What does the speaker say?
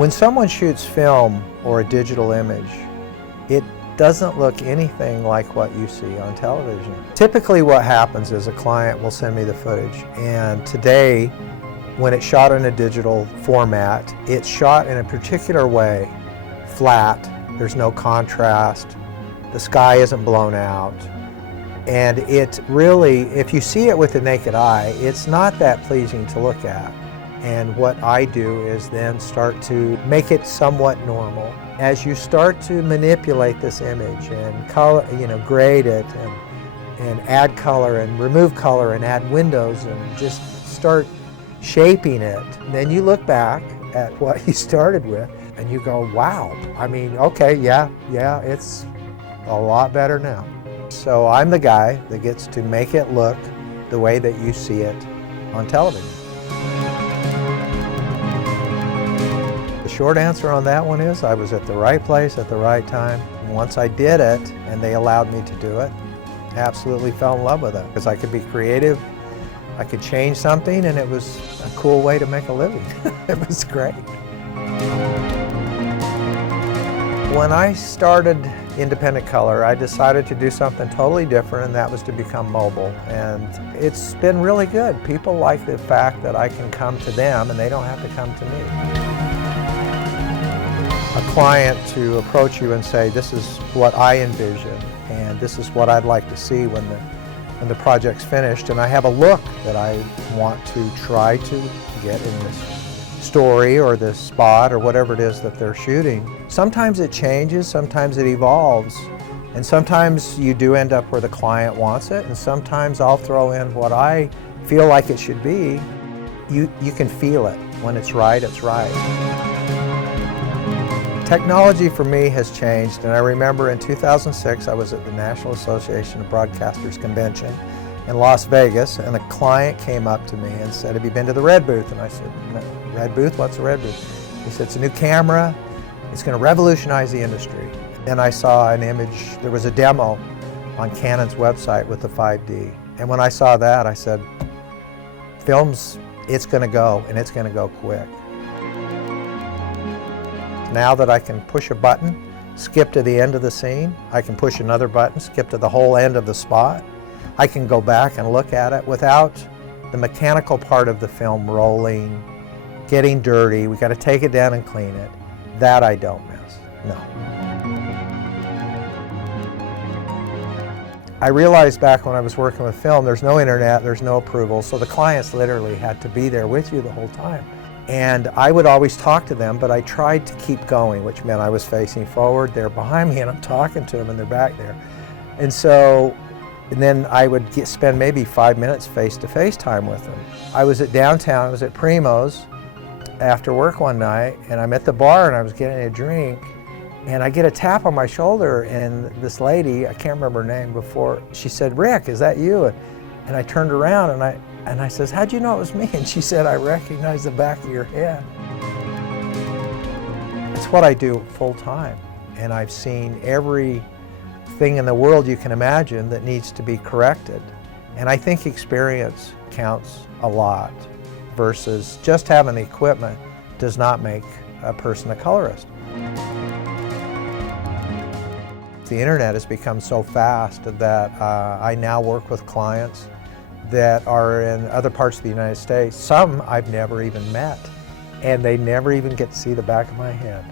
When someone shoots film or a digital image, it doesn't look anything like what you see on television. Typically what happens is a client will send me the footage, and today, when it's shot in a digital format, it's shot in a particular way, flat, there's no contrast, the sky isn't blown out, and it really, if you see it with the naked eye, it's not that pleasing to look at. And what I do is then start to make it somewhat normal. As you start to manipulate this image and color, grade it and add color and remove color and add windows and just start shaping it, then you look back at what you started with and you go, wow, I mean, okay, yeah, it's a lot better now. So I'm the guy that gets to make it look the way that you see it on television. The short answer on that one is I was at the right place at the right time. And once I did it and they allowed me to do it, I absolutely fell in love with it because I could be creative, I could change something, and it was a cool way to make a living. It was great. When I started independent color, I decided to do something totally different, and that was to become mobile. And it's been really good. People like the fact that I can come to them and they don't have to come to me. A client to approach you and say, this is what I envision and this is what I'd like to see when the project's finished, and I have a look that I want to try to get in this story or this spot or whatever it is that they're shooting. Sometimes it changes, sometimes it evolves, and sometimes you do end up where the client wants it, and sometimes I'll throw in what I feel like it should be. You can feel it. When it's right, it's right. Technology for me has changed, and I remember in 2006 I was at the National Association of Broadcasters convention in Las Vegas, and a client came up to me and said, have you been to the Red Booth? And I said, Red Booth? What's a Red Booth? He said, it's a new camera, it's going to revolutionize the industry. And I saw an image, there was a demo on Canon's website with the 5D, and when I saw that I said, film's, it's going to go, and it's going to go quick. Now that I can push a button, skip to the end of the scene, I can push another button, skip to the whole end of the spot. I can go back and look at it without the mechanical part of the film rolling, getting dirty. We got to take it down and clean it. That I don't miss, no. I realized back when I was working with film, there's no internet, there's no approval, so the clients literally had to be there with you the whole time. And I would always talk to them, but I tried to keep going, which meant I was facing forward, they're behind me, and I'm talking to them, and they're back there. And then I would spend maybe 5 minutes face-to-face time with them. I was at downtown, I was at Primo's after work one night, and I'm at the bar, and I was getting a drink, and I get a tap on my shoulder, and this lady, I can't remember her name before, she said, Rick, is that you? And I turned around, and I says, how'd you know it was me? And she said, I recognize the back of your head. It's what I do full time. And I've seen everything in the world you can imagine that needs to be corrected. And I think experience counts a lot versus just having the equipment does not make a person a colorist. The internet has become so fast that I now work with clients that are in other parts of the United States. Some I've never even met, and they never even get to see the back of my head.